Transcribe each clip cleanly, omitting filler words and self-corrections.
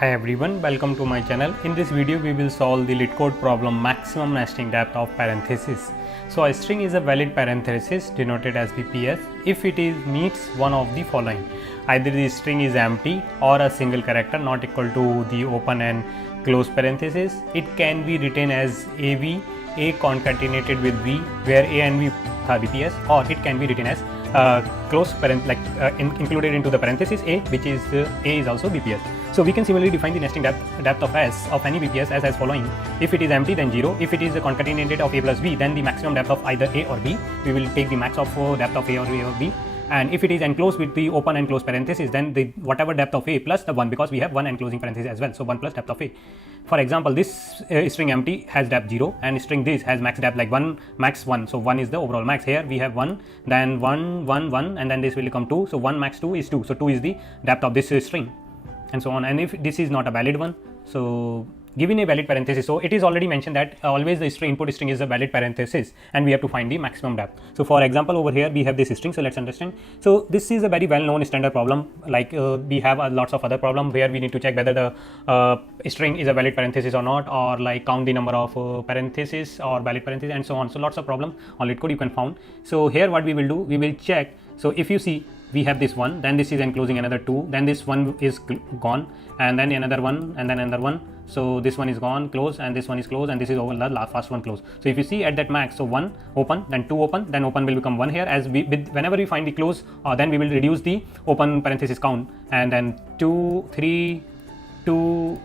Hi everyone, welcome to my channel. In this video we will solve the LeetCode problem maximum nesting depth of parenthesis. So a string is a valid parenthesis denoted as BPS if it meets one of the following. Either the string is empty or a single character not equal to the open and close parenthesis. It can be written as AV, A concatenated with V, where A and V are BPS, or it can be written as close parent included into the parenthesis A, which is A is also BPS. So we can similarly define the nesting depth of S of any BPS as following. If it is empty, then 0. If it is concatenated of A plus B, then the maximum depth of either A or B. We will take the max of depth of A or B. And if it is enclosed with the open and close parenthesis, then the whatever depth of A plus the 1, because we have one enclosing parenthesis as well. So 1 plus depth of A. For example, this string empty has depth 0 and string this has max depth like 1, max 1. So 1 is the overall max. Here we have 1, then 1, 1, 1, and then this will become 2. So 1 max 2 is 2. So 2 is the depth of this string, and so on. And if this is not a valid one, so given a valid parenthesis, so it is already mentioned that always the string input string is a valid parenthesis and we have to find the maximum depth. So for example, over here we have this string, so let's understand. So this is a very well known standard problem, like we have lots of other problem where we need to check whether the string is a valid parenthesis or not, or like count the number of parentheses or valid parentheses and so on. So lots of problem on LeetCode you can found. So here what we will do, we will check. So if you see, we have this one, then this is enclosing another 2, then this one is gone, and then another one, and then another one. So this one is gone, close, and this one is closed, and this is over the last first one close. So if you see at that max, so 1 open, then 2 open, then open will become 1 here, as we whenever we find the close, then we will reduce the open parenthesis count, and then 2, 3, 2,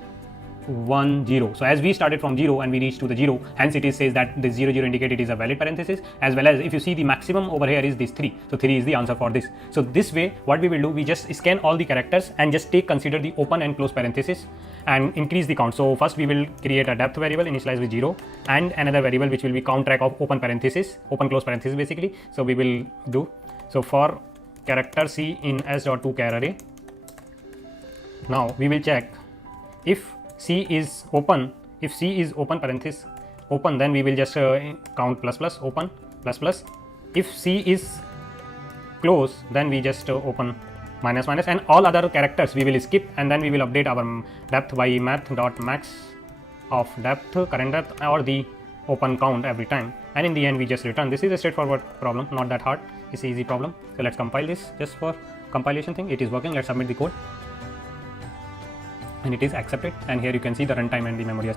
1, 0. So as we started from 0 and we reached to the 0, hence it says that the 0 0 indicate it is a valid parenthesis, as well as if you see the maximum over here is this 3. So 3 is the answer for this. So this way what we will do, we just scan all the characters and just consider the open and close parenthesis and increase the count. So first we will create a depth variable initialized with 0 and another variable which will be count track of open parenthesis, open close parenthesis basically. So we will do, so for character C in s.toChar array, now we will check if C is open. If C is open parenthesis open, then we will just count plus plus open plus plus. If C is close, then we just open minus minus, and all other characters we will skip, and then we will update our depth by math.max of depth, current depth, or the open count every time, and in the end we just return. This is a straightforward problem, not that hard. It's an easy problem. So let's compile this just for compilation thing. It is working. Let's submit the code, and it is accepted, and here you can see the runtime and the memory.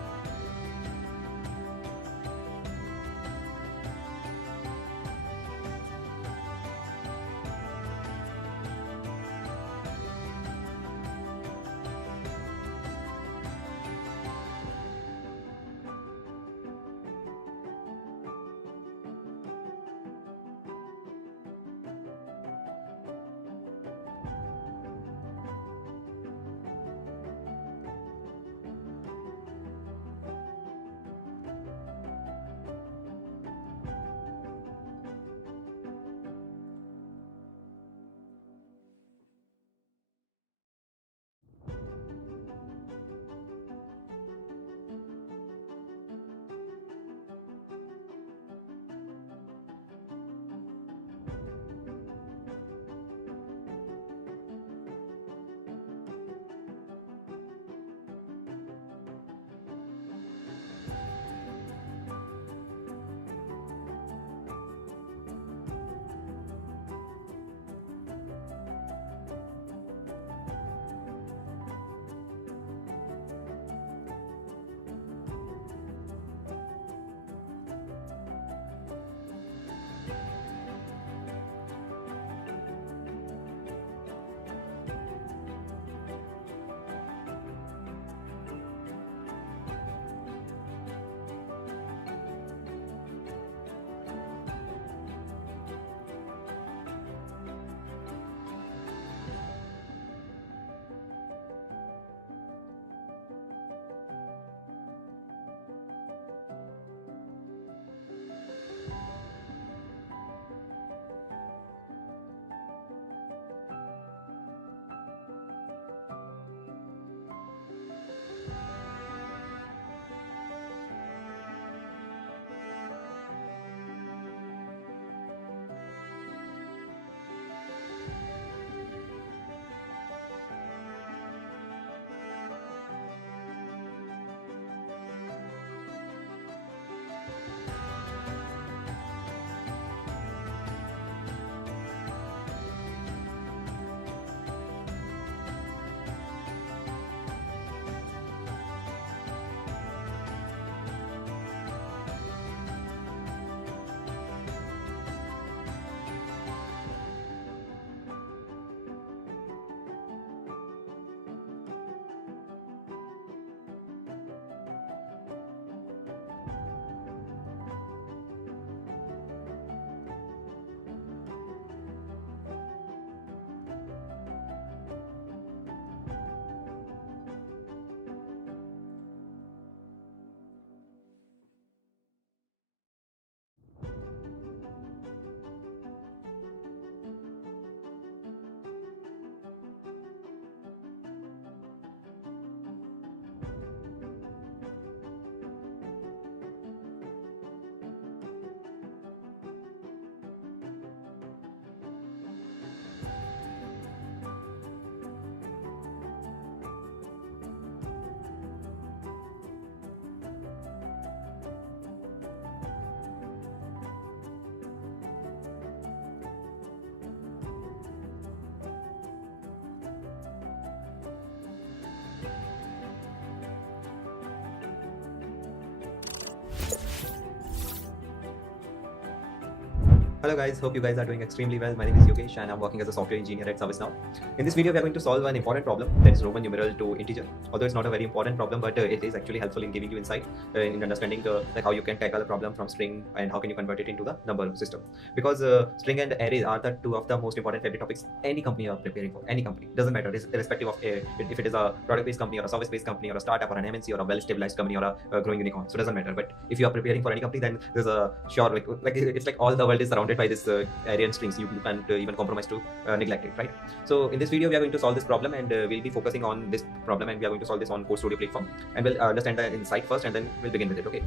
Hello guys, hope you guys are doing extremely well. My name is Yogesh and I'm working as a software engineer at ServiceNow. In this video, we are going to solve an important problem, that is Roman numeral to integer. Although it's not a very important problem, but it is actually helpful in giving you insight in understanding like how you can tackle a problem from string and how can you convert it into the number system. Because string and array are the two of the most important favorite topics any company are preparing for. Any company, doesn't matter, it's irrespective of if it is a product-based company or a service-based company or a startup or an MNC or a well-stabilized company or a growing unicorn. So it doesn't matter. But if you are preparing for any company, then there's a sure like it's like all the world is surrounded by this array and strings. You can't even compromise to neglect it, right? So in this video, we are going to solve this problem, and we'll be focusing on this problem, and we are going to solve this on Code Studio platform, and we'll understand the insight first, and then we'll begin with it. Okay.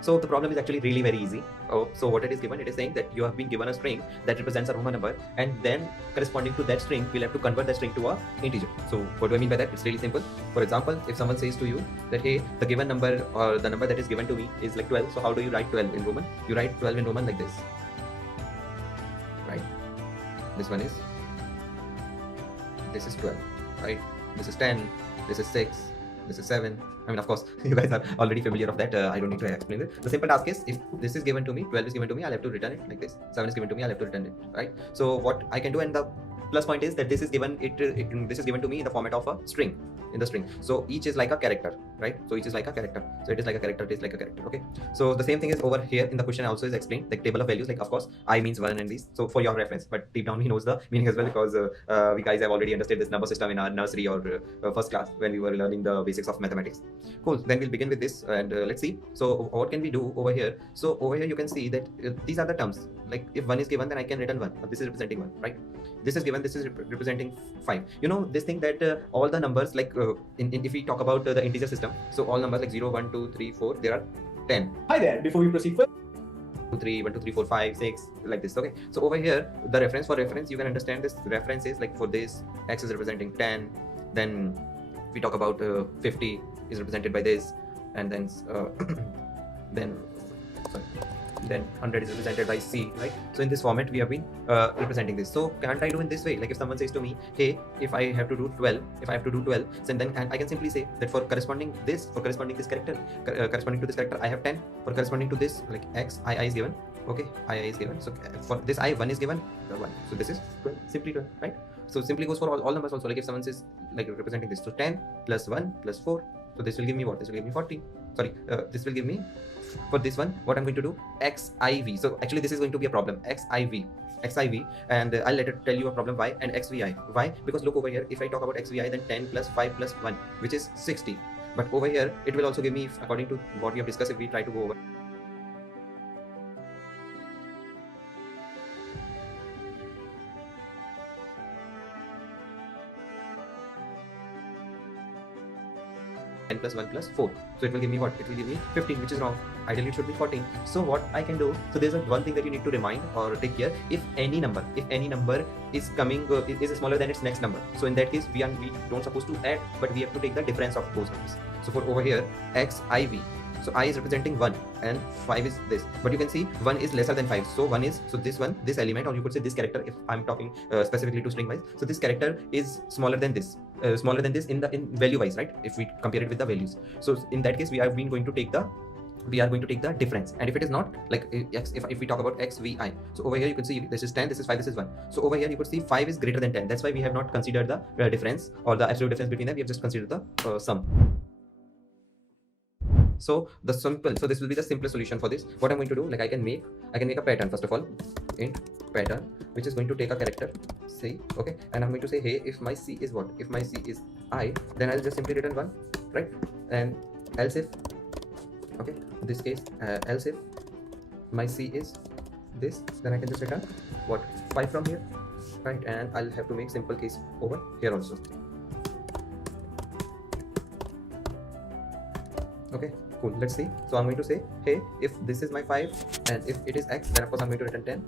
So the problem is actually really very easy. So what it is given, it is saying that you have been given a string that represents a Roman number, and then corresponding to that string, we'll have to convert that string to a integer. So what do I mean by that? It's really simple. For example, if someone says to you that, hey, the given number or the number that is given to me is like 12. So how do you write 12 in Roman? You write 12 in Roman like this, right? This one is, this is 12, right? This is 10, this is 6, this is 7. I mean, of course, you guys are already familiar of that. I don't need to explain it. The simple task is, if this is given to me, 12 is given to me, I'll have to return it like this. 7 is given to me, I'll have to return it, right? So what I can do, and the plus point is that this is given this is given to me in the format of a string, in the string. So each is like a character, right? So each is like a character. So it is like a character, it is like a character, okay? So the same thing is over here in the question also is explained, like table of values, like of course, I means 1 and these. So for your reference, but deep down he knows the meaning as well, because we guys have already understood this number system in our nursery or first class when we were learning the basics of mathematics. Cool, then we'll begin with this, and let's see. So what can we do over here? So over here you can see that these are the terms. Like if 1 is given, then I can return 1. This is representing 1, right? This is given, this is representing 5. You know this thing that all the numbers, like if we talk about the integer system, so all numbers like 0, 1, 2, 3, 4, there are 10. Hi there, before we proceed further, 1, 2, 3, 4, 5, 6, like this. Okay, so over here the reference, for reference you can understand this reference is like, for this x is representing 10, then we talk about 50 is represented by this, and then then 100 is represented by C, right? So in this format we have been representing this. So can't I do in this way? Like if someone says to me, hey, if I have to do 12, so then I can simply say that for corresponding this character, corresponding to this character, I have 10. For corresponding to this, like x, I is given. Okay, I is given. So for this I, 1 is given, 1. So this is 12, simply 12, right? So simply goes for all numbers also. Like if someone says, like representing this, so 10 plus 1 plus 4. So this will give me what? This will give me 40. Sorry, this will give me, for this one, what I'm going to do, xiv. So actually this is going to be a problem, xiv, and I'll later tell you a problem why, and xvi. Why? Because look over here, if I talk about xvi, then 10 plus 5 plus 1, which is 60. But over here it will also give me, according to what we have discussed, if we try to go over, n plus 1 plus 4. So it will give me what? It will give me 15, which is wrong. Ideally it should be 14. So what I can do, so there's one thing that you need to remind or take care. If any number is coming is smaller than its next number, so in that case we don't supposed to add, but we have to take the difference of those numbers. So for over here, xiv, so I is representing 1 and 5 is this, but you can see 1 is lesser than 5. So 1 is, so this element, or you could say this character, if I'm talking specifically to string wise, so this character is smaller than this in value wise, right? If we compare it with the values. So in that case we are going to take the difference, and if it is not, like if we talk about xvi, so over here you can see this is 10, this is 5, this is 1. So over here you could see 5 is greater than 10. That's why we have not considered the difference or the absolute difference between them. We have just considered the sum. So this will be the simplest solution for this. What I'm going to do, like I can make a pattern, first of all, int pattern, which is going to take a character C, okay, and I'm going to say, hey, if my C is what? If my C is I, then I'll just simply return 1, right? And else if, okay, in this case, else if my C is this, then I can just return what? 5 from here, right? And I'll have to make simple case over here also. Okay, cool, let's see. So I'm going to say, hey, if this is my 5 and if it is x, then of course I'm going to return 10,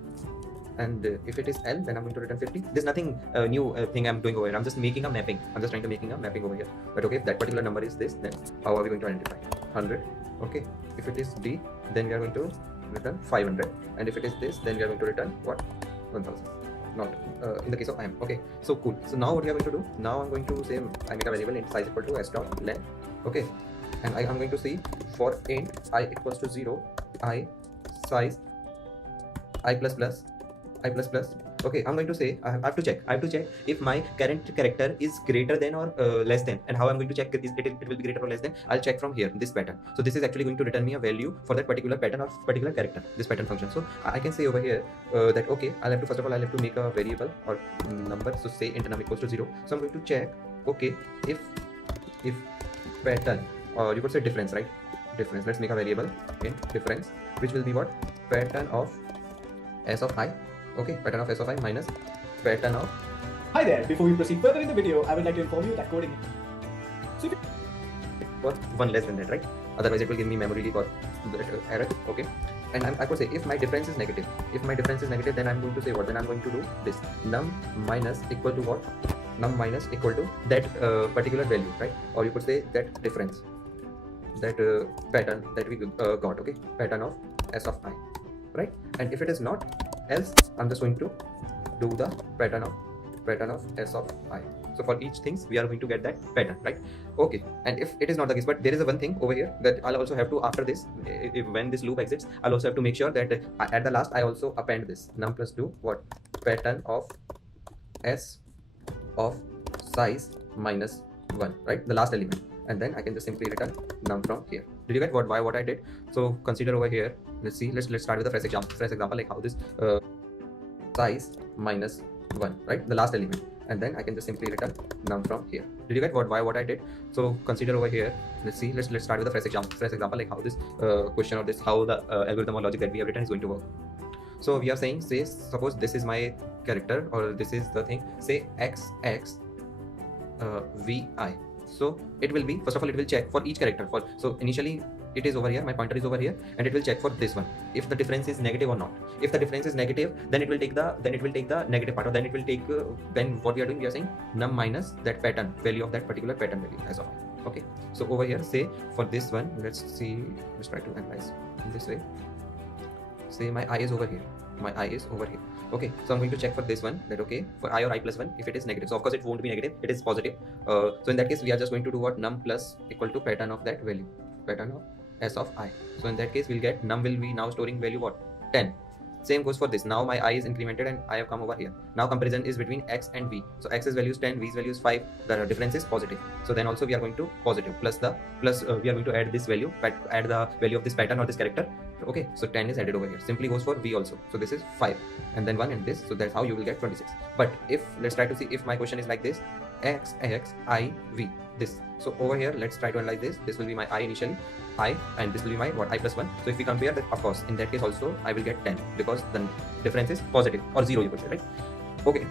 and if it is L, then I'm going to return 50. There's nothing new thing I'm doing over here. I'm just making a mapping. I'm just trying to making a mapping over here. But okay, if that particular number is this, then how are we going to identify? 100. Okay, if it is D, then we are going to return 500, and if it is this, then we are going to return what? 1000. Not in the case of IM. Okay, so cool. So now what we are going to do? Now I'm going to say I make a variable int size equal to s dot length. Okay, and I'm going to see for int I equals to 0, I size I plus plus, I plus plus. Okay, I'm going to say I have to check. I have to check if my current character is greater than or less than. And how I'm going to check it will be greater or less than? I'll check from here, this pattern. So this is actually going to return me a value for that particular pattern of particular character, this pattern function. So I can say over here that okay, I'll have to first of all I'll have to make a variable or number. So say int num equals to 0. So I'm going to check okay if pattern, or you could say difference, right? Difference. Let's make a variable in difference, which will be what? Pattern of s of I. Okay, pattern of s of I minus pattern of. Hi there. Before we proceed further in the video, I would like to inform you that coding. So For one less than that, right? Otherwise, it will give me memory leak or error. Okay, and I could say if my difference is negative. If my difference is negative, then I'm going to say what? Then I'm going to do this num minus equal to what? Num minus equal to that particular value, right? Or you could say that difference, that pattern that we got. Okay, pattern of s of I, right? And if it is not, else I'm just going to do the pattern of s of I. So for each things we are going to get that pattern, right? Okay, and if it is not the case, but there is a one thing over here that I'll also have to, after this, when this loop exits, I'll also have to make sure that at the last I also append this num plus 2 what? Pattern of s of size minus 1, right? The last element, and then I can just simply return num from here. Did you get what I did? So consider over here, let's see, let's start with a fresh example like how this size minus 1, right? The last element, and then I can just simply return num from here. Did you get what I did? So consider over here, let's see, let's start with a fresh example like how this question or this how the algorithm or logic that we have written is going to work. So we are saying, say suppose this is my character, or this is the thing, say xx vi. So it will be, first of all, it will check for each character. So initially it is over here, my pointer is over here, and it will check for this one if the difference is negative or not. If the difference is negative, then it will take the negative part, or then it will take then what we are doing, we are saying num minus that pattern value of that particular pattern value as of I. Okay, so over here, say for this one, let's see, let's try to analyze in this way. Say my I is over here, okay, so I'm going to check for this one, that okay, for I or I plus 1, if it is negative, so of course it won't be negative, it is positive. So in that case we are just going to do what? Num plus equal to pattern of that value, pattern of s of I. So in that case we'll get num will be now storing value what? 10. Same goes for this. Now my I is incremented and I have come over here. Now comparison is between x and v. So x's value is 10, v's value is 5. The difference is positive. So then also we are going to positive plus we are going to add this value, add the value of this pattern or this character. Okay, so 10 is added over here. Simply goes for v also. So this is 5 and then 1 and this. So that's how you will get 26. But if let's try to see if my question is like this, x I v this. So over here let's try to analyze this. This will be my I initially, I, and this will be my what? I plus 1. So if we compare that, of course in that case also I will get 10 because the difference is positive or 0, you could say, right? Okay,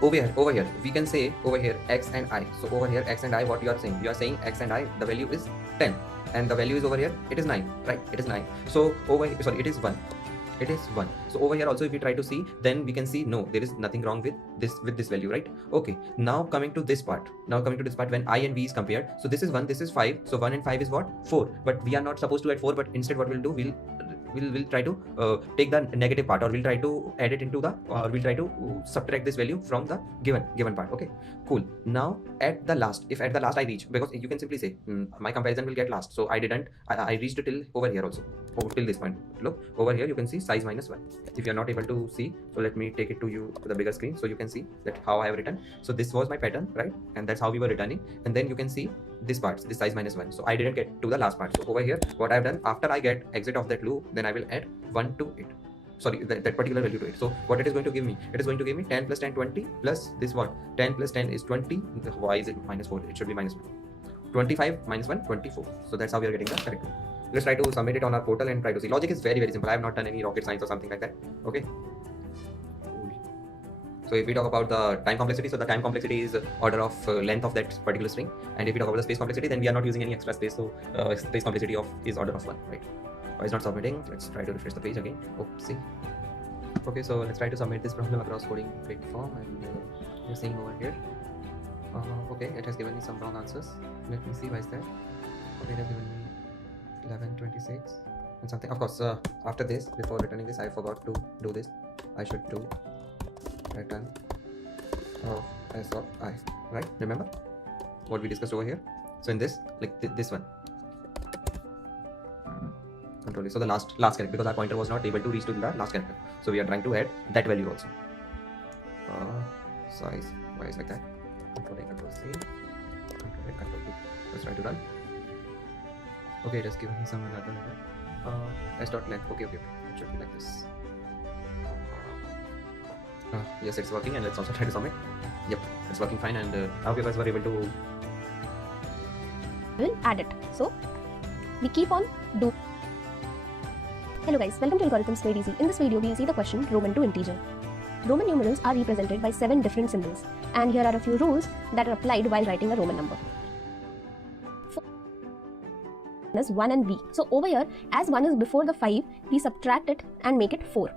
over here we can say over here x and I. So over here x and I, what you are saying? You are saying x and I, the value is 10 and the value is over here, it is 9, right? It is 9. So over here, sorry, it is 1. It is 1. So over here also if we try to see, then we can see no, there is nothing wrong with this value, right? Okay, now coming to this part, when I and v is compared, so this is 1, this is 5, so 1 and 5 is what? 4. But we are not supposed to add 4, but instead what we'll do, we'll try to take the negative part, or we'll try to add it into the, or we'll try to subtract this value from the given part. Okay, cool. Now at the last, if at the last I reach, because you can simply say my comparison will get last, so I reached till over here also, till this point. Look over here, you can see size minus 1. If you are not able to see, so let me take it to you to the bigger screen so you can see that how I have written. So this was my pattern, right? And that's how we were returning. And then you can see this part, this size minus 1. So I didn't get to the last part. So over here what I've done, after I get exit of that loop, then I will add 1 to it, sorry, that particular value to it. So what it is going to give me, it is going to give me 10 plus 10 20 plus this what? 10 plus 10 is 20. Why is it minus 4? It should be minus 1. 25 minus 1 24. So that's how we are getting the correct one. Let's try to submit it on our portal and try to see. Logic is very simple. I have not done any rocket science or something like that. Okay, so if we talk about the time complexity, so the time complexity is order of length of that particular string, and if we talk about the space complexity, then we are not using any extra space, so space complexity is order of 1, right? Why is not submitting? Let's try to refresh the page again. Oopsie. Okay, so let's try to submit this problem across coding platform, and you're seeing over here. Okay, it has given me some wrong answers. Let me see why is that. Okay, it has given me 11 26 and something. Of course, after this, before returning this, I forgot to do this. I should do return of s of I, right? Remember what we discussed over here? So in this, like this one, control is. So the last character, because our pointer was not able to reach to the last character. So we are trying to add that value also. Size, why is like that? Control A, Control C, Control A, Control B. Let's try to run. Okay, it has given me some another. S dot length. Okay. It should be like this. Yes, it's working, and let's also try to sum it. Yep, it's working fine, and I hope you guys were able to. We'll add it. So we keep on do. Hello guys, welcome to Algorithms Made Easy. In this video, we'll see the question Roman to integer. Roman numerals are represented by 7 different symbols, and here are a few rules that are applied while writing a Roman number. Is 1 and v. So over here, as 1 is before the 5, we subtract it and make it 4.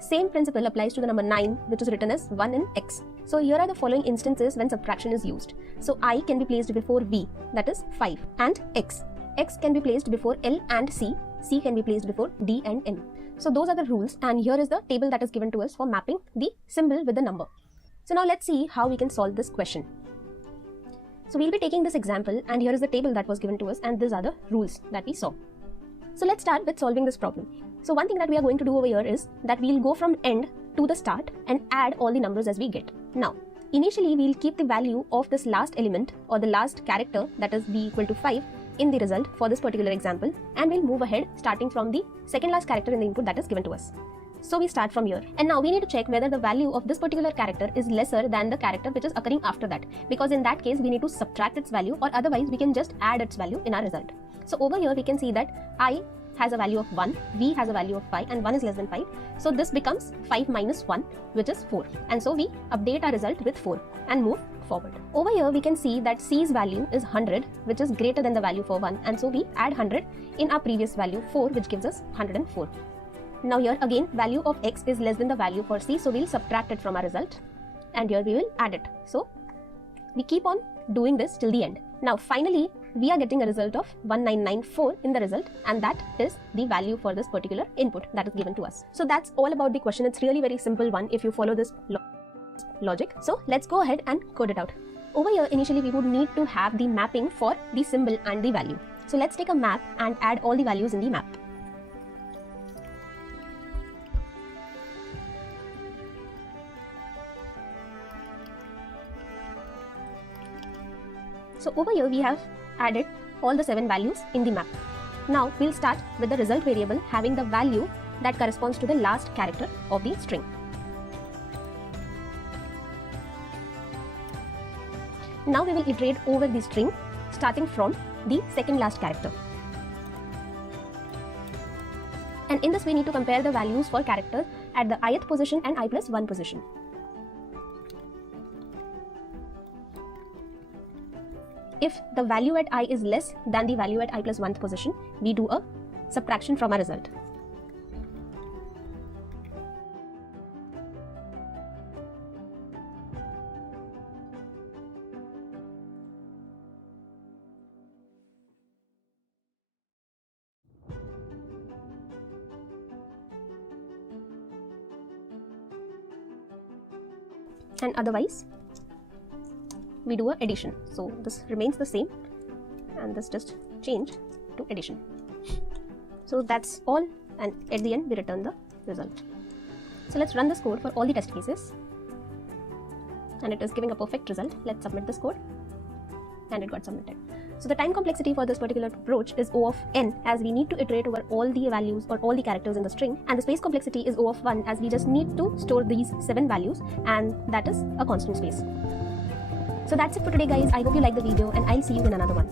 Same principle applies to the number 9, which is written as 1 in x. So here are the following instances when subtraction is used. So I can be placed before v, that is 5, and x. X can be placed before L and C. C can be placed before D and N. So those are the rules, and here is the table that is given to us for mapping the symbol with the number. So now let's see how we can solve this question. So we'll be taking this example, and here is the table that was given to us, and these are the rules that we saw. So let's start with solving this problem. So one thing that we are going to do over here is that we'll go from end to the start and add all the numbers as we get. Now, initially we'll keep the value of this last element or the last character, that is b equal to 5, in the result for this particular example, and we'll move ahead starting from the second last character in the input that is given to us. So we start from here, and now we need to check whether the value of this particular character is lesser than the character which is occurring after that, because in that case we need to subtract its value, or otherwise we can just add its value in our result. So over here we can see that I has a value of 1, v has a value of 5, and 1 is less than 5. So this becomes 5 minus 1, which is 4, and so we update our result with 4 and move forward. Over here we can see that c's value is 100, which is greater than the value for 1, and so we add 100 in our previous value 4, which gives us 104. Now here again value of x is less than the value for c, so we'll subtract it from our result, and here we will add it. So we keep on doing this till the end. Now finally we are getting a result of 1994 in the result, and that is the value for this particular input that is given to us. So that's all about the question. It's really very simple one if you follow this logic. So let's go ahead and code it out. Over here initially we would need to have the mapping for the symbol and the value. So let's take a map and add all the values in the map. So over here we have added all the 7 values in the map. Now we'll start with the result variable having the value that corresponds to the last character of the string. Now we will iterate over the string starting from the second last character. And in this we need to compare the values for characters at the ith position and I plus 1 position. If the value at I is less than the value at I plus 1th position, we do a subtraction from our result. And otherwise, we do a addition. So this remains the same, and this just change to addition. So that's all, and at the end we return the result. So let's run this code for all the test cases, and it is giving a perfect result. Let's submit this code, and it got submitted. So the time complexity for this particular approach is O of n, as we need to iterate over all the values or all the characters in the string, and the space complexity is O of 1, as we just need to store these 7 values, and that is a constant space. So that's it for today guys. I hope you liked the video, and I'll see you in another one.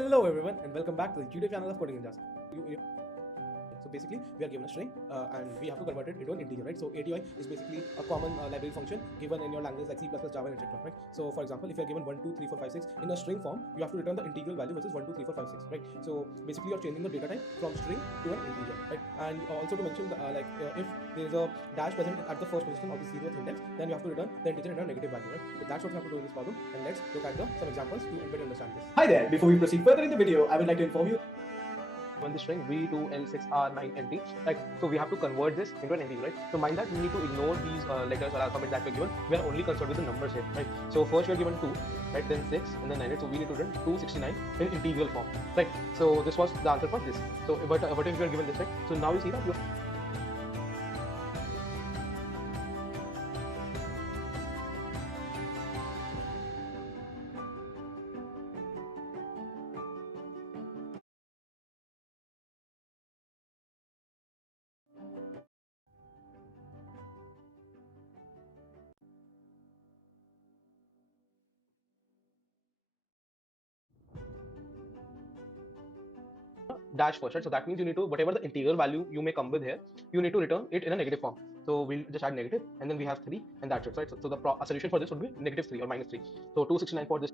Hello everyone and welcome back to the YouTube channel of Coding Ninjas. So basically we are given a string and we have to convert it into an integer, right? So ATI is basically a common library function given in your language like C++, Java and etc, right? So for example, if you are given 1, 2, 3, 4, 5, 6 in a string form, you have to return the integral value which is 1, 2, 3, 4, 5, 6, right? So basically you're changing the data type from string to an integer, right? And also to mention if there is a dash present at the first position of the 0th index, then you have to return the integer into a negative value, right? So that's what we have to do in this problem, and let's look at some examples to better understand this. Hi there, before we proceed further in the video, I would like to inform you on the string v2l6r9nt, right? So we have to convert this into an integer, right? So mind that we need to ignore these letters or alphabet that we're given. We are only concerned with the numbers here, right? So first we are given 2, right? Then 6 and then 9, right? So we need to return 269 in integral form, right? So this was the answer for this. So but if we are given this, right? So now you see that you dash first, right? So that means you need to, whatever the integral value you may come with here, you need to return it in a negative form. So we'll just add negative and then we have 3 and that's it, right? So the solution for this would be -3 or -3. So 269 for this.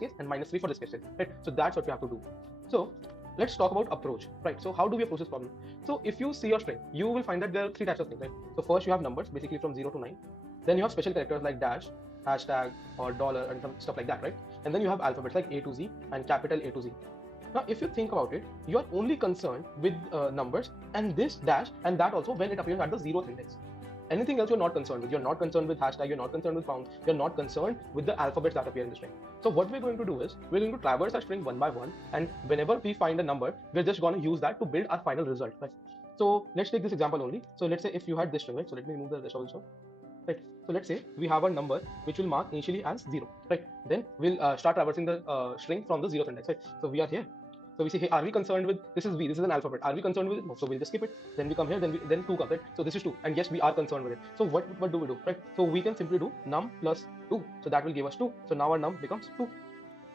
Case and -3 for this case, right? So that's what we have to do. So let's talk about approach, right? So how do we approach this problem? So if you see your string, you will find that there are 3 types of things, right? So first you have numbers, basically from 0 to 9. Then you have special characters like dash, hashtag, or dollar, and some stuff like that, right? And then you have alphabets like A to Z and capital A to Z. Now, if you think about it, you are only concerned with numbers and this dash, and that also when it appears at the 0th index. Anything else you're not concerned with. You're not concerned with hashtag, you're not concerned with pound, you're not concerned with the alphabets that appear in the string. So what we're going to do is, we're going to traverse our string one by one, and whenever we find a number, we're just going to use that to build our final result, right? So let's take this example only. So let's say if you had this string, right? So let me remove the rest also, right? So let's say we have a number which will mark initially as 0, right? Then we'll start traversing the string from the 0th index, right? So we are here. So we say, hey, are we concerned with, this is V, this is an alphabet, are we concerned with it? No, so we'll just skip it. Then we come here, then 2 comes, right? So this is 2, and yes, we are concerned with it. So what do we do, right? So we can simply do num plus 2, so that will give us 2. So now our num becomes 2.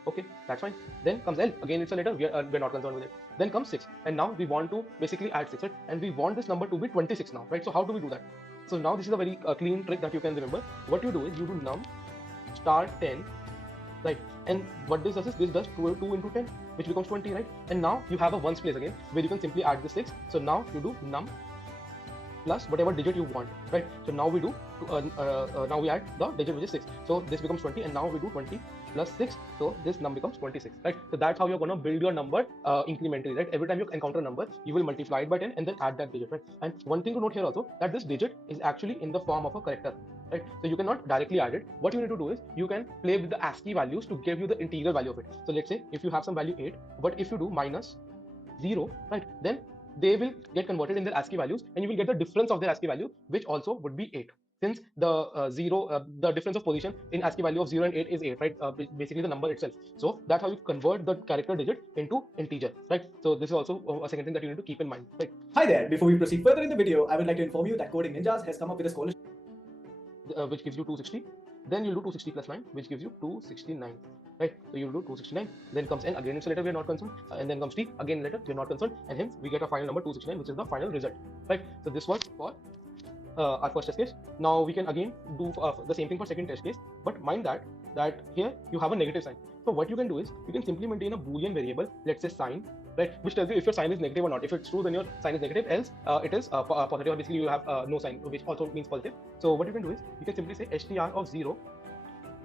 Okay, that's fine. Then comes L, again it's a letter, we're not concerned with it. Then comes 6, and now we want to basically add 6, right? And we want this number to be 26 now, right? So how do we do that? So now this is a very clean trick that you can remember. What you do is, you do num star 10, right? And what this does is, this does 2 into 10, which becomes 20, right? And now you have a ones place again, where you can simply add the 6. So now you do num plus whatever digit you want, right? So now we do, now we add the digit which is 6. So this becomes 20, and now we do 20 plus 6. So this num becomes 26, right? So that's how you're going to build your number incrementally, right? Every time you encounter a number, you will multiply it by 10 and then add that digit, right? And one thing to note here also, that this digit is actually in the form of a character, right? So you cannot directly add it. What you need to do is, you can play with the ASCII values to give you the integral value of it. So let's say if you have some value 8, but if you do -0, right, then they will get converted in their ASCII values, and you will get the difference of their ASCII value, which also would be 8. Since the difference of position in ASCII value of 0 and 8 is 8, right? Basically the number itself. So that's how you convert the character digit into integer, right? So this is also a second thing that you need to keep in mind, right? Hi there, before we proceed further in the video, I would like to inform you that Coding Ninjas has come up with a scholarship Which gives you 260. Then you'll do 260 plus 9, which gives you 269, right? So you'll do 269. Then comes N, again it's a letter, we are not concerned. And then comes T, again letter, we are not concerned. And hence we get a final number 269, which is the final result, right? So this was for our first test case. Now we can again do the same thing for second test case, but mind that here you have a negative sign. So what you can do is, you can simply maintain a boolean variable, let's say sign, right, which tells you if your sign is negative or not. If it's true, then your sign is negative, else it is positive, or basically you have no sign, which also means positive. So what you can do is, you can simply say str of 0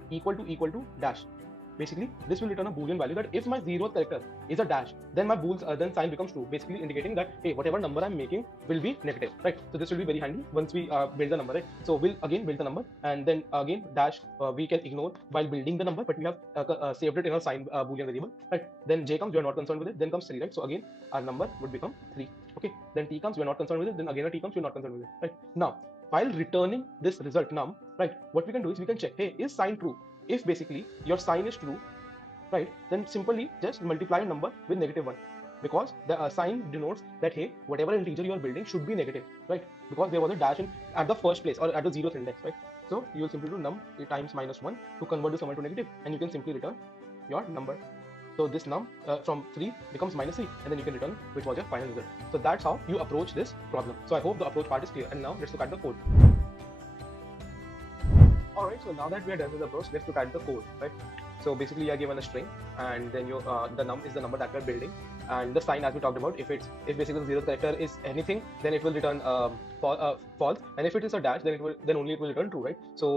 equal to dash. Basically this will return a boolean value that if my 0th character is a dash, then my then sign becomes true, basically indicating that, hey, whatever number I'm making will be negative, right? So this will be very handy once we build the number, right? So we'll again build the number, and then again dash we can ignore while building the number, but we have saved it in a sign boolean variable, right? Then J comes, we are not concerned with it. Then comes 3, right? So again our number would become 3. Okay, then T comes, we are not concerned with it. Then again a T comes, we are not concerned with it, right? Now while returning this result num, right, what we can do is, we can check, hey, is sign true? If basically your sign is true, right, then simply just multiply a number with -1. because the sign denotes that hey, whatever integer you are building should be negative, right? Because there was a dash at the first place or at the 0th index, right? So you will simply do num times -1 to convert this number to negative, and you can simply return your number. So this num from 3 becomes -3, and then you can return which was your final result. So that's how you approach this problem. So I hope the approach part is clear. And now let's look at the code. Alright, so now that we are done with the approach, let's look at the code, right? So basically you are given a string, and then the num is the number that we are building, and the sign, as we talked about, if basically the 0th character is anything, then it will return false, and if it is a dash, then only it will return true, right? So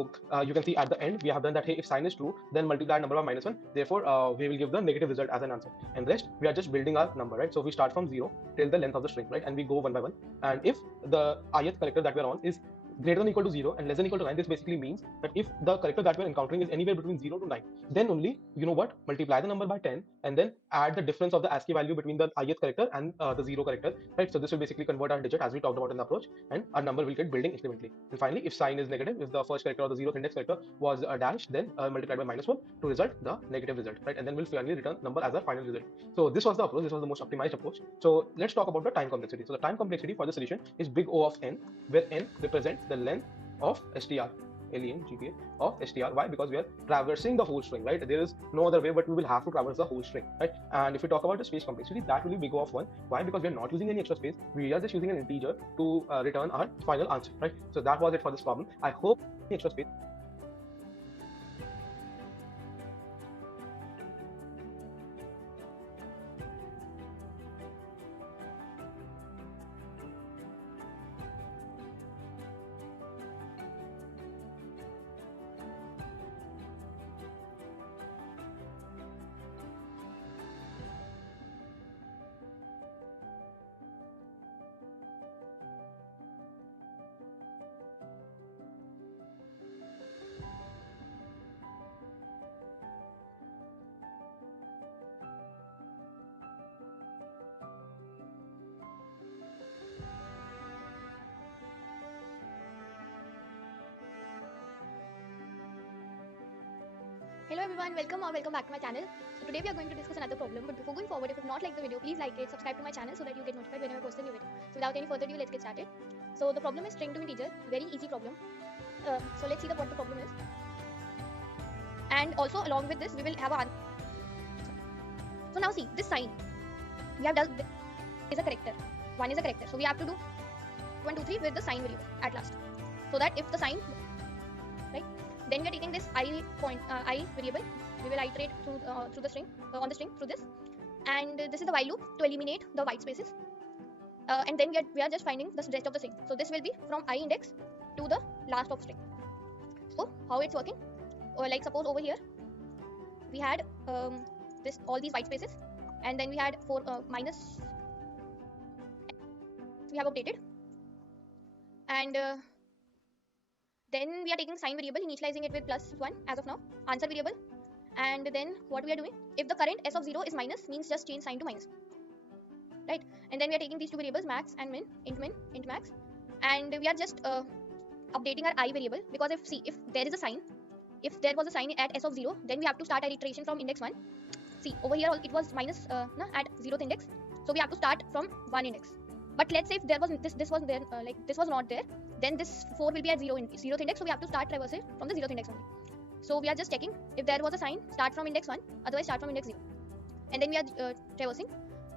you can see at the end we have done that, hey, if sign is true, then multiply number by -1, therefore we will give the negative result as an answer, and rest we are just building our number, right? So we start from 0 till the length of the string, right? And we go one by one, and if the ith character that we are on is greater than or equal to 0 and less than or equal to 9, this basically means that if the character that we're encountering is anywhere between 0 to 9, then only, you know what, multiply the number by 10 and then add the difference of the ASCII value between the ith character and the 0 character, right? So this will basically convert our digit as we talked about in the approach, and our number will get building incrementally. And finally, if sign is negative, if the first character or the 0th index character was a dash, then multiplied by -1 to result the negative result, right? And then we'll finally return number as our final result. So this was the approach. This was the most optimized approach. So let's talk about the time complexity. So the time complexity for the solution is big O of n, where n represents the length of str, alien GPA of str. Why? Because we are traversing the whole string, right? There is no other way, but we will have to traverse the whole string, right? And if we talk about the space complexity, that will be big O of 1. Why? Because we are not using any extra space. We are just using an integer to return our final answer, right? So that was it for this problem. I hope extra space. Hello everyone, welcome back to my channel. So today we are going to discuss another problem, but before going forward, if you have not liked the video, please like it, subscribe to my channel so that you get notified whenever I post a new video. So without any further ado, let's get started. So the problem is string to integer, very easy problem. So let's see what the problem is. And also along with this, we will have a answer. So now see, this sign, we have done is a character. 1 is a character. So we have to do 1, 2, 3 with the sign variable at last. So that if the sign, right? Then we are taking this I variable. We will iterate through the string on the string through this, and this is the while loop to eliminate the white spaces. And then we are just finding the rest of the string. So this will be from I index to the last of string. So how it's working? Or like suppose over here we had all these white spaces, and then we had minus. We have updated, and then we are taking sign variable, initializing it with +1 as of now, answer variable, and then what we are doing, if the current s of 0 is minus, means just change sign to minus, right? And then we are taking these two variables, max and min, int max, and we are just updating our I variable, because if there is a sign, if there was a sign at s of 0, then we have to start our iteration from index 1. See, over here it was minus at 0th index, so we have to start from 1 index. But let's say if there was this was there, like this was not there, then this 4 will be at 0th index, so we have to start traversing from the 0th index only. So we are just checking if there was a sign, start from index 1, otherwise start from index 0, and then we are traversing.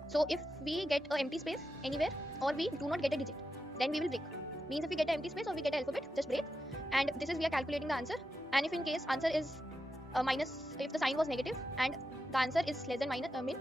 So if we get an empty space anywhere, or we do not get a digit, then we will break. Means if we get an empty space or we get an alphabet, just break. And this is we are calculating the answer. And if in case answer is minus, if the sign was negative and the answer is less than min,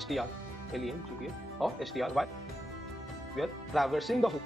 str, len, gpa of str. Why? We are traversing the whole.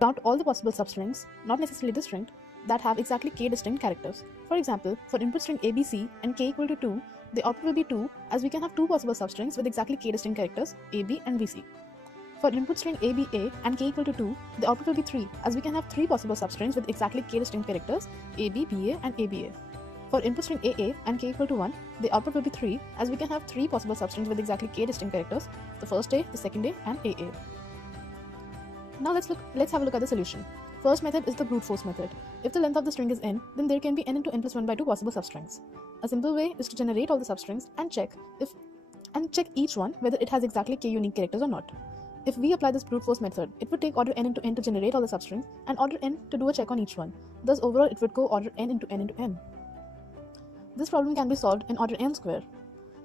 count all the possible substrings, not necessarily distinct, that have exactly k distinct characters. For example, for input string ABC and k equal to 2, the output will be 2, as we can have two possible substrings with exactly k distinct characters AB and BC. For input string ABA and k equal to 2, the output will be 3, as we can have three possible substrings with exactly k distinct characters AB, BA and ABA. For input string AA and k equal to 1, the output will be 3, as we can have three possible substrings with exactly k distinct characters, the first A, the second A and AA. Now let's have a look at the solution. First method is the brute force method. If the length of the string is n, then there can be n into n plus 1 by 2 possible substrings. A simple way is to generate all the substrings and check each one whether it has exactly k unique characters or not. If we apply this brute force method, it would take order n into n to generate all the substrings and order n to do a check on each one. Thus overall it would go order n into n into n. This problem can be solved in order n square.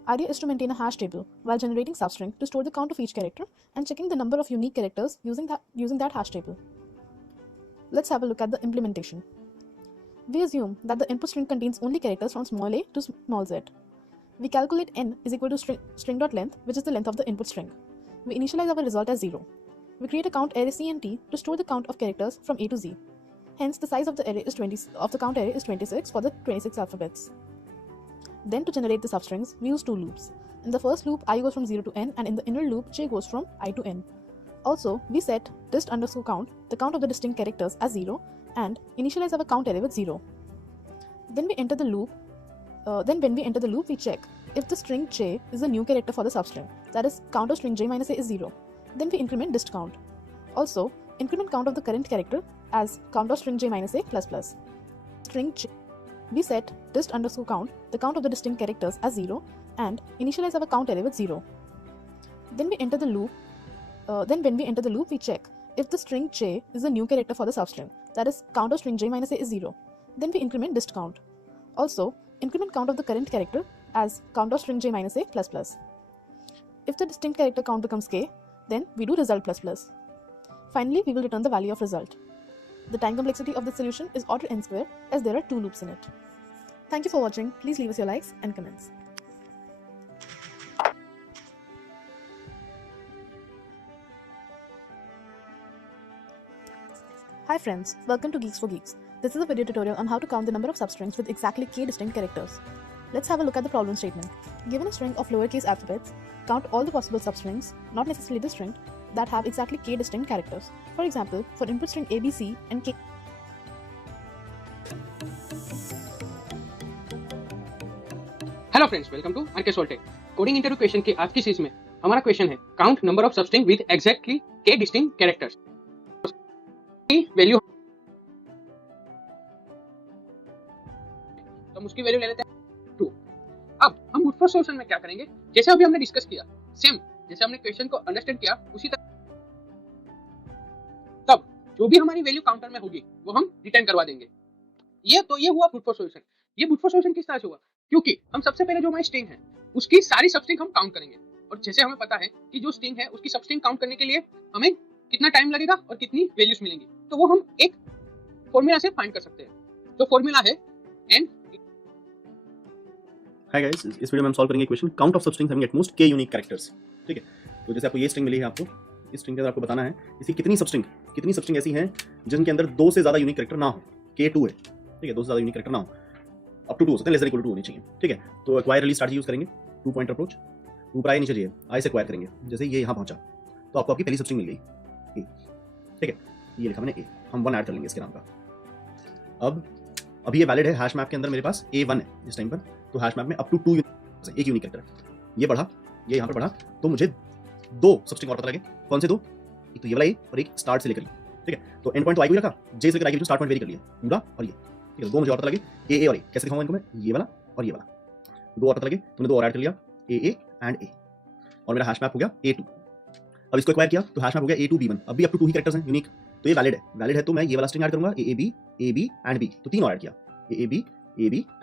Idea is to maintain a hash table while generating substring to store the count of each character and checking the number of unique characters using that hash table. Let's have a look at the implementation. We assume that the input string contains only characters from small a to small z. We calculate n is equal to string.length, which is the length of the input string. We initialize our result as 0. We create a count array C and T to store the count of characters from A to Z. Hence, the size of the count array is 26 for the 26 alphabets. Then to generate the substrings, we use two loops. In the first loop, I goes from 0 to n, and in the inner loop, j goes from I to n. Also, we set dist_count, the count of the distinct characters, as 0, and initialize our count array with 0. Then we enter the loop. When we enter the loop, we check if the string j is a new character for the substring, that is, count of string j minus a is 0. Then we increment dist_count. Also, increment count of the current character as count of string j minus a plus plus. String j. We set dist_count, the count of the distinct characters, as 0, and initialize our count array with 0. Then we enter the loop. When we enter the loop, we check if the string j is a new character for the substring, that is, count of string j minus a is 0. Then we increment dist_count. Also, increment count of the current character as count of string j minus a plus plus. If the distinct character count becomes k, then we do result plus plus. Finally, we will return the value of result. The time complexity of this solution is order n square, as there are two loops in it. Thank you for watching. Please leave us your likes and comments. Hi friends, welcome to Geeks for Geeks. This is a video tutorial on how to count the number of substrings with exactly k distinct characters. Let's have a look at the problem statement. Given a string of lowercase alphabets, count all the possible substrings, not necessarily distinct, that have exactly k distinct characters. For example, for input string ABC and k. Hello friends, welcome to RK Solve Tech. Coding interview question के आज की series में हमारा question है count number of substring with exactly k distinct characters. Value तो हम उसकी value ले लेते हैं 2। अब हम ब्रूट फोर्स सॉल्यूशन में क्या करेंगे, जैसे अभी हमने डिस्कस किया, सेम जैसे हमने क्वेश्चन को अंडरस्टैंड किया उसी तरह तब जो भी हमारी वैल्यू काउंटर में होगी वो हम रिटर्न करवा देंगे। ये हुआ ब्रूट फोर्स सॉल्यूशन। ये ब्रूट फोर्स सॉल्यूशन किस तरह से हुआ, क्योंकि हम सबसे पहले जो हमारी स्ट्रिंग है उसकी सारी सबस्ट्रिंग हम काउंट करेंगे, और जैसे हमें पता है कि जो स्ट्रिंग है उसकी सबस्ट्रिंग काउंट करने के लिए हमें कितना टाइम लगेगा और कितनी वैल्यूज मिलेंगी, तो वो हम एक फॉर्मूला से फाइंड कर सकते हैं। तो फॉर्मूला है n। हाय गाइस, इस वीडियो में हम सॉल्व करेंगे equation count of substrings having at most k unique characters. ठीक है, तो जैसे आपको ये स्ट्रिंग मिली है, आपको इस स्ट्रिंग के अंदर आपको बताना है इसकी कितनी सबस्ट्रिंग ऐसी हैं जिनके अंदर 2 से ज्यादा यूनिक कैरेक्टर ना हो। k2 है, ठीक है, 2 से ज्यादा यूनिक कैरेक्टर ना हो, अप टू 2 हो सकते हैं, लेस देन इक्वल टू 2 होनी चाहिए। ठीक है, तो एक्वायर रिलीज स्ट्रैटेजी यूज करेंगे, 2 पॉइंट अप्रोच। ऊपर आए नीचे जाइए, आई से एक्वायर करेंगे, जैसे ये यहाँ पहुंचा तो आपको आपकी पहली सबस्ट्रिंग मिल गई ए। ठीक है, ये लिखा मैंने ए, हम 1 ऐड कर लेंगे इसके नाम का। अब अभी ये वैलिड है, हैश मैप के अंदर मेरे पास a1 है इस टाइम पर, तो हैश मैप में अप टू 2 एक यूनिक कैरेक्टर। ये बढ़ा, ये यहाँ पर बढ़ा, तो मुझे 2 सबस्ट्रिंग और पता लगे। कौन से 2? एक तो ये वाला ए और एक स्टार्ट से लेकर ये। ठीक है, तो एंड पॉइंट तो आई को रखा, जे से लेकर आई को स्टार्ट पॉइंट वेरी कर लिया पूरा, और ये ठीक है, 2 मुझे और पता लगे, ए और ए। कैसे दिखाऊंगा इनको मैं, ये वाला और ये वाला, 2 और पता लगे, तुमने 2 और ऐड कर लिया, ए एंड ए, और मेरा हैश मैप हो गया A2। अब इसको एक्वायर किया तो हैश मैप हो गया A2 B1। अब भी अप टू 2 ही कैरेक्टर्स हैं यूनिक, तो ये वैलिड है, तो मैं ये वाला स्ट्रिंग ऐड करूंगा, ए बी एंड बी, तो 3 और ऐड किया, ए बी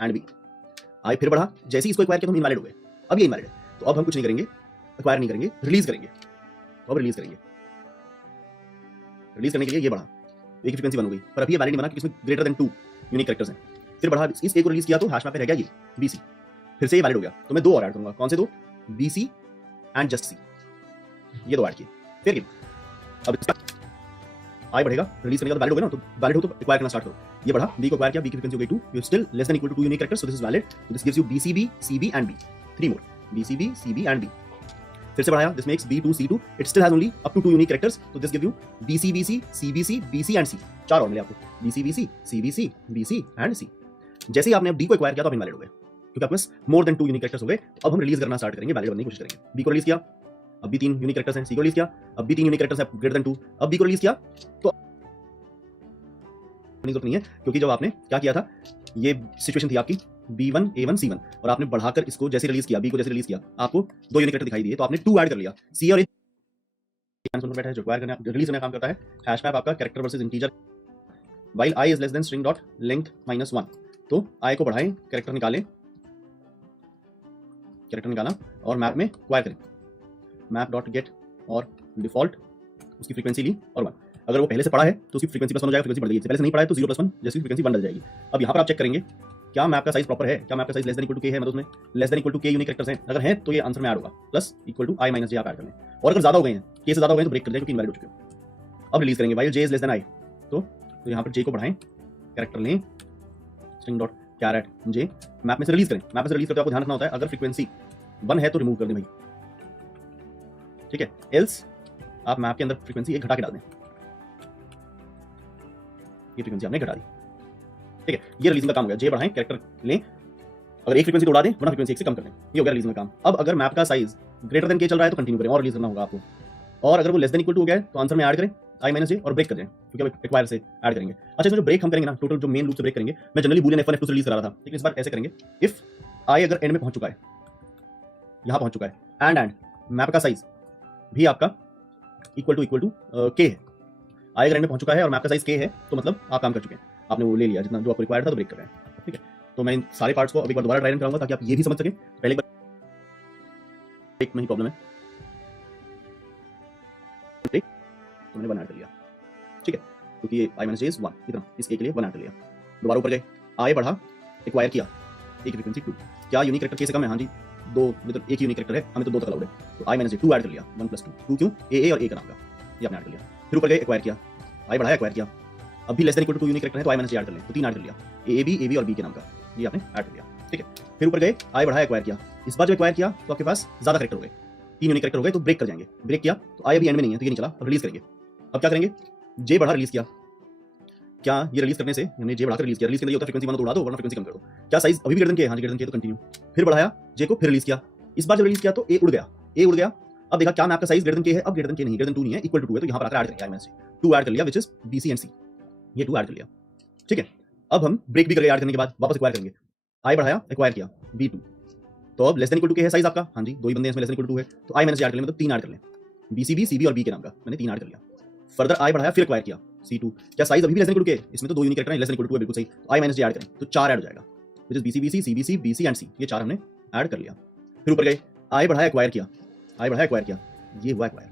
एंड बी। आई फिर बढ़ा, जैसे ही इसको एक्वायर किया तो हम इनवैलिड हो गए, अब ये इनवैलिड है, तो अब हम कुछ नहीं करेंगे, एक्वायर नहीं करेंगे, रिलीज करेंगे। तो अब रिलीज करने के लिए ये बढ़ा, ए की फ्रीक्वेंसी 1 हो गई, पर अभी ये वैलिड नहीं बना क्योंकि इसमें ग्रेटर देन 2 यूनिक कैरेक्टर्स हैं। फिर बढ़ा, इस ए को रिलीज किया तो हैश मैप पे रह गया ये BC, फिर से ये वैलिड हो गया, तो मैं 2 और ऐड करूंगा। कौन से 2? BC एंड जस्ट C, ये 2 ऐड किए। फिर अब आई बढ़ेगा, रिलीज करने के बाद वैलिड हो गया ना, तो वैलिड हो तो एक्वायर करना स्टार्ट करो। ये बढ़ा, बी को एक्वायर किया, बी की फ्रीक्वेंसी हो गई 2, you still less than equal to 2 unique characters, so this is valid, so this gives you BCB, CB and B, 3 more, BCB, CB and B. फिर से बढ़ाया, this makes B2 C2, it still has only up to 2 unique characters, तो this give you BCBC, CBC, BC and C, 4 और मिले आपको, BCBC, CBC, BC and C। जैसे ही आपने अब D को एक्वायर किया तो आप इनवैलिड हो गए, क्योंकि आपके पास मोर देन 2 यूनिक कैरेक्टर्स हो गए। तो अब हम रिलीज करना स्टार्ट करेंगे, वैलिड बनने की कोशिश करेंगे। B को रिलीज किया, अब भी 3 यूनिक कैरेक्टर्स हैं, C को रिलीज किया, अब भी 3 यूनिक कैरेक्टर्स हैं ग्रेटर देन 2, अब B को रिलीज किया तो जरूरत नहीं है, क्योंकि जब आपने क्या किया था, ये सिचुएशन थी आपकी B1 A1 C1 और आपने बढ़ाकर इसको जैसे रिलीज किया, B को जैसे रिलीज किया, आपको 2 यूनिक कैरेक्टर दिखाई दिए, तो आपने 2 ऐड कर लिया। C और A बैठा है जो एक्वायर करने रिलीज करने का काम करता है। हैश मैप आपका character versus integer, while i is less then string dot length -1, तो i को बढ़ाएं, कैरेक्टर निकालें, कैरेक्टर निकाला और मैप में एक्वायर करें, मैप डॉट गेट और डिफॉल्ट उसकी फ्रीक्वेंसी ली और 1। अगर वो पहले से पड़ा है तो उसकी फ्रीक्वेंसी +1 हो जाएगा, फ्रीक्वेंसी बढ़ जाएगी। पहले से नहीं पड़ा है तो 0 + 1 जैसी फ्रीक्वेंसी 1 डल जाएगी। अब यहाँ पर आप चेक करेंगे क्या मैप का साइज प्रॉपर है, क्या मैप का size less than equal to k है, मतलब उसमें less than equal to k unique characters हैं, अगर हैं तो ये आंसर में ऐड होगा, plus equal to i - j आप ऐड कर लें, और अगर ज्यादा हो गए हैं, k से ज्यादा हो गए तो ब्रेक कर दें क्योंकि इनवैलिड हो चुके हो। अब रिलीज करेंगे, while j is less than i, तो यहाँ पर j को बढ़ाएं, कैरेक्टर लें, string dot charAt j, map में से रिलीज करें। मैप में से रिलीज करते आपको ध्यान रखना होता है, अगर फ्रीक्वेंसी 1 है तो रिमूव कर दें भाई, ठीक है, एल्स आप मैप के अंदर फ्रीक्वेंसी 1 घटा के डाल दें, ये फ्रीक्वेंसी आपने घटा दी, ठीक है, ये रिलीजिंग का काम हो गया। जे बढ़ाएं, कैरेक्टर लें, अगर एक फ्रीक्वेंसी को उड़ा दें वरना फ्रीक्वेंसी 1 से कम कर दें, ये हो गया रिलीजिंग का काम। अब अगर मैप का साइज ग्रेटर देन k चल रहा है तो कंटिन्यू करें और रिलीज करना होगा आपको, और अगर वो लेस देन इक्वल टू हो गया है तो आंसर में ऐड करें i - j और ब्रेक कर दें, क्योंकि अब एक्वायर से ऐड करेंगे। अच्छा, इसमें जो ब्रेक हम करेंगे ना, टोटल जो मेन लूप से ब्रेक करेंगे, मैं जनरली बूलियन F1 F2 से रिलीज करा रहा था, लेकिन इस बार ऐसे करेंगे, इफ i अगर एंड में पहुंच चुका है, यहां पहुंच चुका है, एंड मैप का साइज भी आपका इक्वल टू k है, i अगर एंड में पहुंच चुका है और मैप का साइज k है तो मतलब आप काम कर चुके हैं, आपने वो ले लिया जितना जो आपको रिक्वायर्ड था, तो ब्रेक कर रहे हैं, ठीक है। तो मैं इन सारे पार्ट्स को अब एक बार दोबारा ट्राई कराऊंगा ताकि आप ये भी समझ सकें। पहले ब्रेक में ही प्रॉब्लम है, ब्रेक तो मैंने 1 ऐड कर लिया, ठीक है, क्योंकि ये i - j इज 1, इतना इस a के लिए 1 ऐड कर लिया। दोबारा ऊपर गए, i बढ़ा, एक्वायर किया, a की फ्रीक्वेंसी 2, क्या यूनिक कैरेक्टर k से कम है? हाँ जी, 2 मतलब एक ही यूनिक कैरेक्टर है, हमें तो 2 तक अलाउड है, तो i - j 2 ऐड कर लिया, 1 + 2 क्यों, a और a का नाम का, ये आपने ऐड कर लिया। फिर ऊपर गए, एक्वायर किया, i बढ़ाया, एक्वायर किया, अब भी less than equal to 2 unique character है तो i - j ऐड कर लें, तो 3 ऐड कर लिया, a b और b के नाम का, ये आपने ऐड कर लिया, ठीक है। फिर ऊपर गए, i बढ़ाया, एक्वायर किया, इस बार जब एक्वायर किया तो आपके पास ज्यादा कैरेक्टर हो गए, 3 यूनिक कैरेक्टर हो गए, तो ब्रेक कर जाएंगे, ब्रेक किया तो i अभी एंड में नहीं है तो ये नहीं चला, अब रिलीज करेंगे। अब क्या करेंगे, j बढ़ा, रिलीज किया, क्या ये रिलीज करने से हमने j बढ़ाकर रिलीज किया, रिलीज करने होता है फ्रीक्वेंसी 1 तो उड़ा दो वरना फ्रीक्वेंसी कम कर दो, क्या साइज अभी भी ग्रेटर देन k? हाँ जी ग्रेटर देन k, तो कंटिन्यू। फिर बढ़ाया j को, फिर रिलीज किया, इस बार जब रिलीज किया तो a उड़ गया, a उड़ गया, अब देखा क्या मैप का साइज ग्रेटर देन k है, अब ग्रेटर देन k नहीं, ग्रेटर देन 2 नहीं है, इक्वल टू 2 है, तो यहां पर आकर ऐड करेंगे, i - j 2 ऐड कर लिया, which is bc and c, ये 2 ऐड कर लिया, ठीक है। अब हम ब्रेक भी कर ऐड करने के बाद वापस एक्वायर करेंगे, i बढ़ाया, एक्वायर किया, b2, तो अब less than equal to k है साइज आपका, हाँ जी 2 ही बंदे हैं इसमें, लेस देन इक्वल टू 2 है, तो i - j ऐड कर लें, मतलब 3 ऐड कर लें, bcb, cb और b के नाम का, मैंने 3 ऐड कर लिया। फर्दर i बढ़ाया, फिर एक्वायर किया, c2, क्या साइज अभी भी less than equal to k? इसमें तो 2 यूनिक कैरेक्टर हैं, लेस देन इक्वल टू 2 है, बिल्कुल सही, तो i - j ऐड करें तो 4 ऐड हो जाएगा, which is bcbc, cbc, bc and c, ये 4 हमने ऐड कर लिया। फिर ऊपर गए, i बढ़ाया, एक्वायर किया, i बढ़ाया, एक्वायर किया, ये हुआ एक्वायर,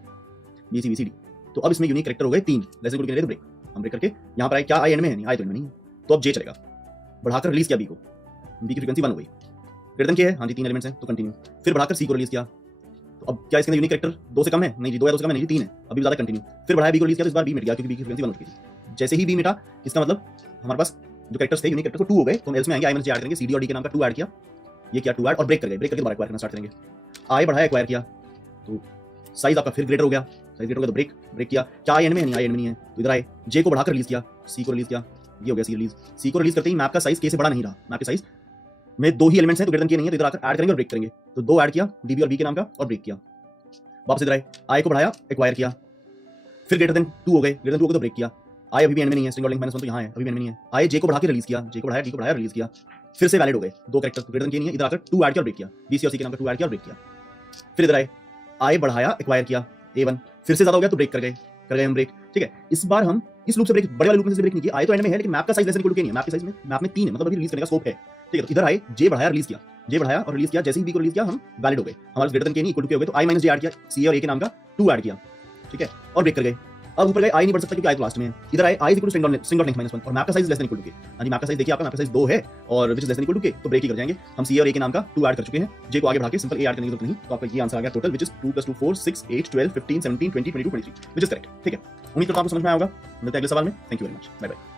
bc bc d, तो अब इसमें यूनिक कैरेक्टर हो गए 3, less than equal to k, तो ब्रेक, हम ब्रेक करके यहां पर आए, क्या i एंड में है? नहीं, i तो एंड में नहीं है, तो अब j चलेगा, बढ़ाकर रिलीज किया b को, b की फ्रीक्वेंसी 1 हो गई, ग्रेटर देन k है, हाँ जी 3 एलिमेंट्स हैं तो कंटिन्यू। फिर बढ़ाकर c को रिलीज किया, तो अब क्या इसके अंदर यूनिक कैरेक्टर 2 से कम है? नहीं जी 2 या 2 से कम है, नहीं जी 3 है, अभी ज्यादा, कंटिन्यू। फिर बढ़ाया b को रिलीज किया, तो इस बार b मिट गया क्योंकि b की फ्रीक्वेंसी 1 हो चुकी थी। जैसे ही b मिटा, इसका मतलब हमारे पास जो कैरेक्टर्स थे यूनिक कैरेक्टर को 2 हो गए, तो हम एल्स में आएंगे, i - j ऐड करेंगे, cd और d के नाम का 2 ऐड किया, ये किया 2 ऐड और ब्रेक कर गए, ब्रेक करके दोबारा एक्वायर करना स्टार्ट करेंगे। i बढ़ाया, एक्वायर किया, तो साइज आपका फिर ग्रेटर हो गया, साइज ग्रेटर हो गया तो ब्रेक किया, क्या i एंड में है? नहीं, i एंड में नहीं है, तो इधर आए, j को बढ़ाकर रिलीज किया, c को रिलीज किया, ये हो गया c रिलीज। c को रिलीज करते ही मैप का साइज k से बड़ा नहीं रहा, मैप के साइज में 2 ही एलिमेंट्स हैं तो ग्रेटर देन k नहीं है, तो इधर आकर ऐड करेंगे और ब्रेक करेंगे, तो 2 ऐड किया, db और b के नाम का और ब्रेक किया। वापस इधर आए, i को बढ़ाया, एक्वायर किया, फिर ग्रेटर देन 2 हो गए, ग्रेटर देन 2 हो गए तो ब्रेक किया, i अभी भी एंड में नहीं है, स्ट्रिंग और लिंक -1 तो यहाँ है, अभी भी एंड में नहीं है, i j को बढ़ा के रिलीज किया, j को बढ़ाया, d को बढ़ाया, रिलीज किया, फिर से वैलिड हो गए, 2 कैरेक्टर ग्रेटर देन k नहीं है, इधर आकर 2 ऐड किया और ब्रेक किया, bc और c के नाम का 2 ऐड किया और ब्रेक किया। फिर इधर आए, i बढ़ाया, एक्वायर किया, a1, फिर से ज्यादा हो गया तो ब्रेक कर गए हम ब्रेक, ठीक है। इस बार हम इस लूप से ब्रेक, बड़े वाले लूप में से ब्रेक नहीं किया, i तो एंड में है लेकिन मैप का size less than equal to k नहीं है, मैप के साइज में मैप में 3 है, मतलब अभी रिलीज करने का स्कोप है, ठीक है। तो इधर आए, j बढ़ाया, रिलीज किया, j बढ़ाया और रिलीज किया, जैसे ही b को रिलीज किया हम वैलिड हो गए, हमारे ग्रेटर देन k नहीं इक्वल टू k हो गए, तो i - j ऐड किया, c और a के नाम का 2 ऐड किया, ठीक है, और ब्रेक कर गए। अब ऊपर गए आई नहीं बढ़ सकता क्योंकि आई तो लास्ट में है, इधर आए i equal to string dot length -1 और मैप का size less than equal to k. हाँ जी, मैप का साइज देखिए, आपका मैप का साइज 2 है और which is less than equal to k, तो ब्रेक ही कर जाएंगे हम। सी और ए के नाम का 2 ऐड कर चुके हैं, जे को आगे बढ़ा के सिंपल ए ऐड करने की जरूरत नहीं, तो आपका ये आंसर आ गया total, which is 2 + 2 4 6 8 12 15 17 20 22 23, which is correct. ठीक है, उम्मीद करता हूं आपको समझ में आया होगा। मिलते हैं अगले सवाल में। Thank you very much, bye bye.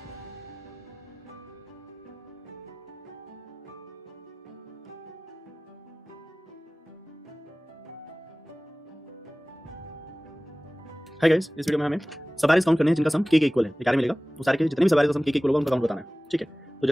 Hi guys, इस वीडियो में हमें सब एरेज काउंट करने हैं जिनका सम k के इक्वल है। एक एरे मिलेगा, वो सारे के जितने भी सब एरेज का सम k के इक्वल होगा उनका काउंट बताना है। ठीक है, तो